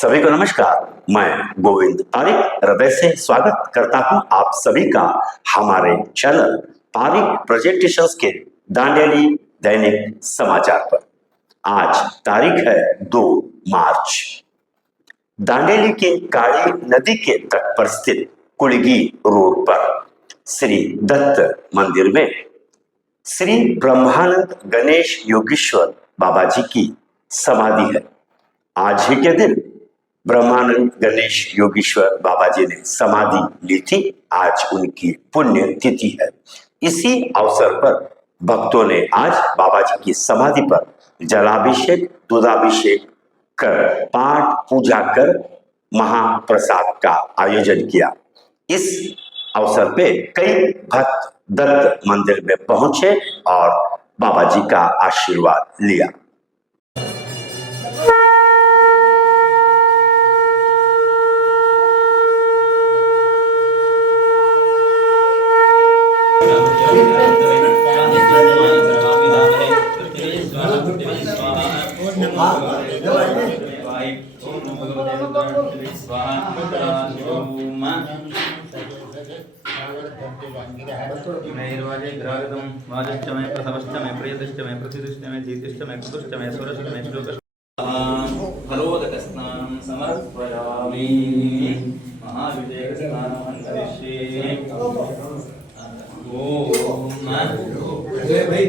सभी को नमस्कार। मैं गोविंद तारिक हृदय से स्वागत करता हूं आप सभी का हमारे चैनल तारिक प्रेजेंटेशंस के दांडेली दैनिक समाचार पर। आज तारीख है 2 मार्च। दांडेली के काली नदी के तट पर स्थित कुलगी रोड पर श्री दत्त मंदिर में श्री ब्रह्मानंद गणेश योगेश्वर बाबा जी की समाधि है। आज ही के दिन ब्रह्मानंद गणेश योगेश्वर बाबा जी ने समाधि ली थी। आज उनकी पुण्य तिथि है। इसी अवसर पर भक्तों ने आज बाबा जी की समाधि पर जलाभिषेक, दूधाभिषेक कर, पाठ पूजा कर महाप्रसाद का आयोजन किया। इस अवसर पे कई भक्त दत्त मंदिर में पहुंचे और बाबा जी का आशीर्वाद लिया। वाजश्चमय प्रसवश्चमय प्रियतिश्चमय प्रतिष्ठमय जीतिश्चमय कुतुश्चमय सुरश्चमय श्लोक फलोदकस्नानं समर्पयामि महाविजयस्नानं करिष्ये। ओम भाई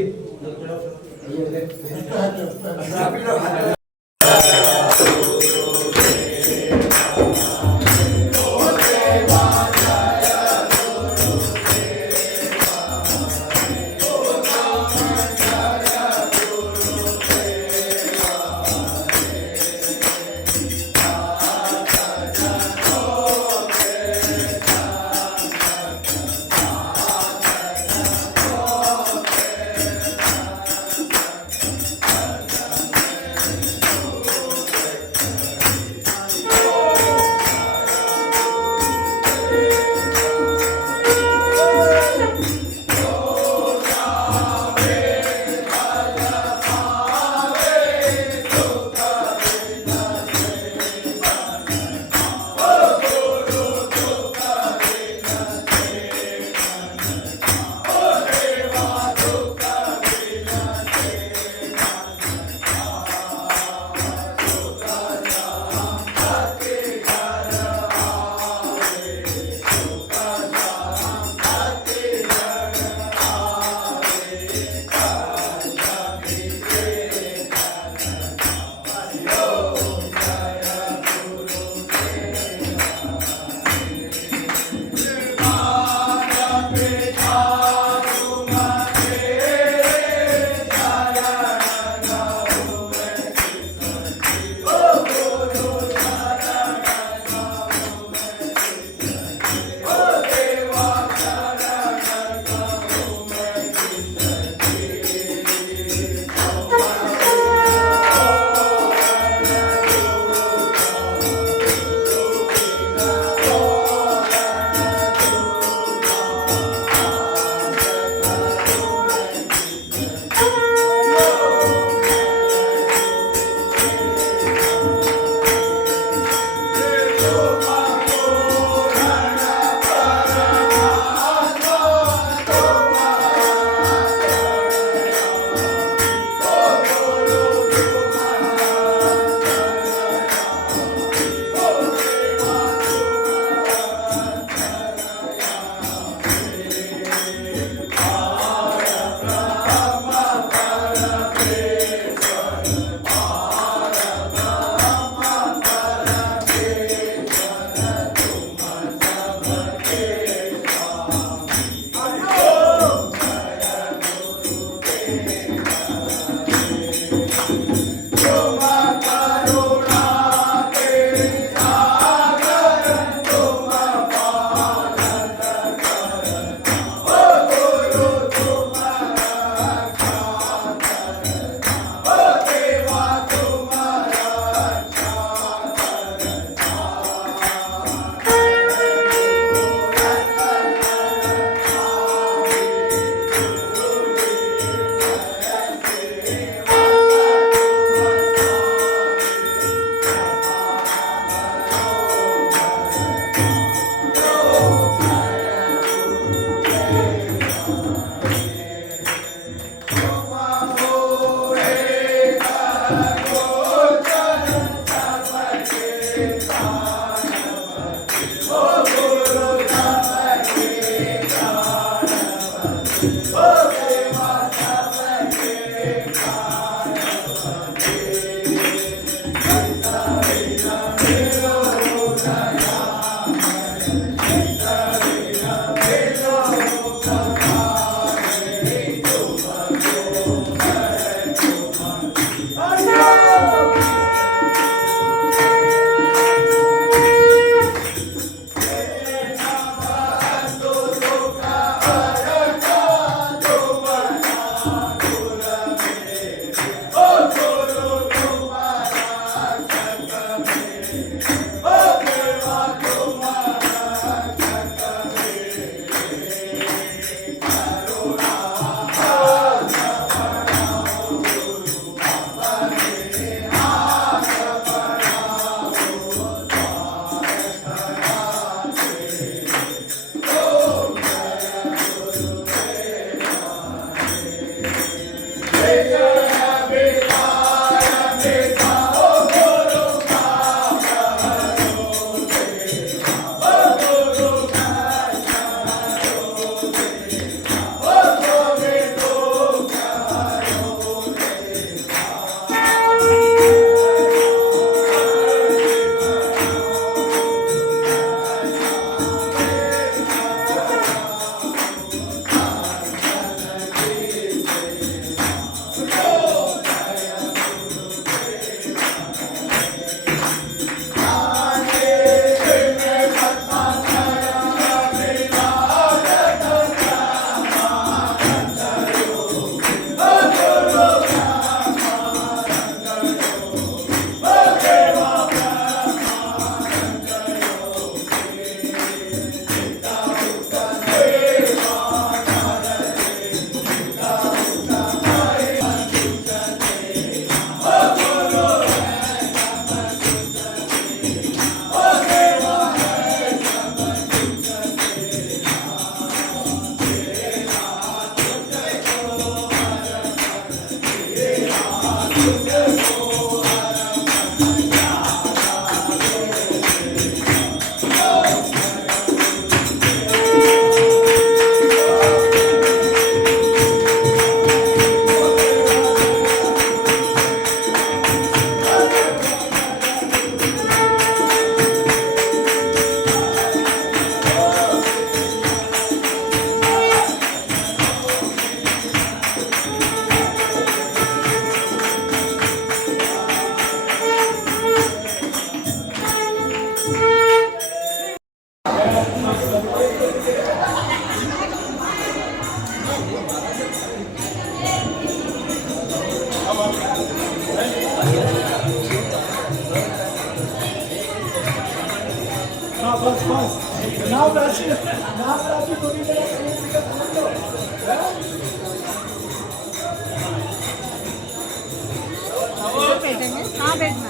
हाँ बैठना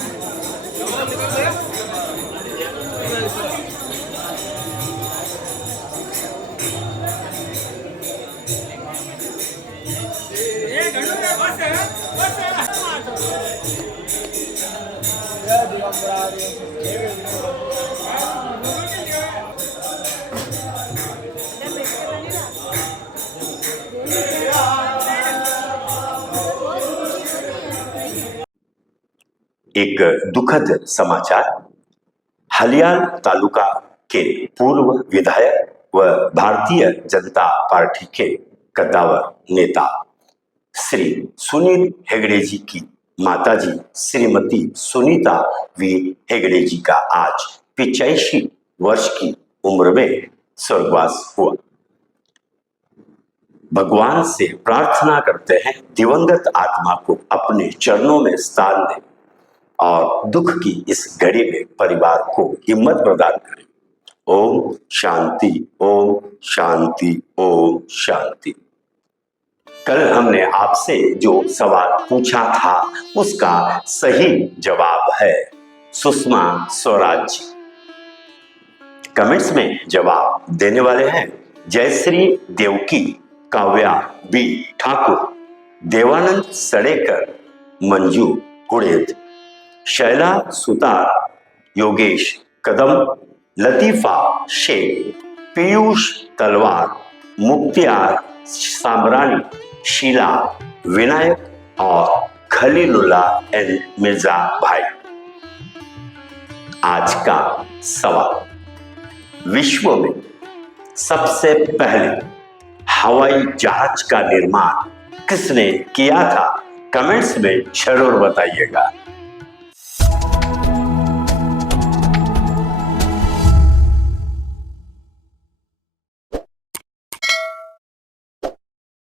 एक दुखद समाचार। हलियाल तालुका के पूर्व विधायक व भारतीय जनता पार्टी के कद्दावर नेता श्री सुनील हेगड़े जी की माताजी श्रीमती सुनीता वी हेगड़े जी का आज 85 वर्ष की उम्र में स्वर्गवास हुआ। भगवान से प्रार्थना करते हैं दिवंगत आत्मा को अपने चरणों में स्थान दें और दुख की इस घड़ी में परिवार को हिम्मत प्रदान करें। ओम शांति, ओम शांति, ओम शांति। कल हमने आपसे जो सवाल पूछा था उसका सही जवाब है सुषमा स्वराज। कमेंट्स में जवाब देने वाले हैं जयश्री देवकी, काव्या बी ठाकुर, देवानंद सड़ेकर, मंजू कुड़ेद, शैला सुतार, योगेश कदम, लतीफा शेख, पीयूष तलवार, मुख्तियार सामरानी, शीला, विनायक और खलीलुल्लाह एन मिर्जा भाई। आज का सवाल, विश्व में सबसे पहले हवाई जहाज का निर्माण किसने किया था? कमेंट्स में जरूर बताइएगा।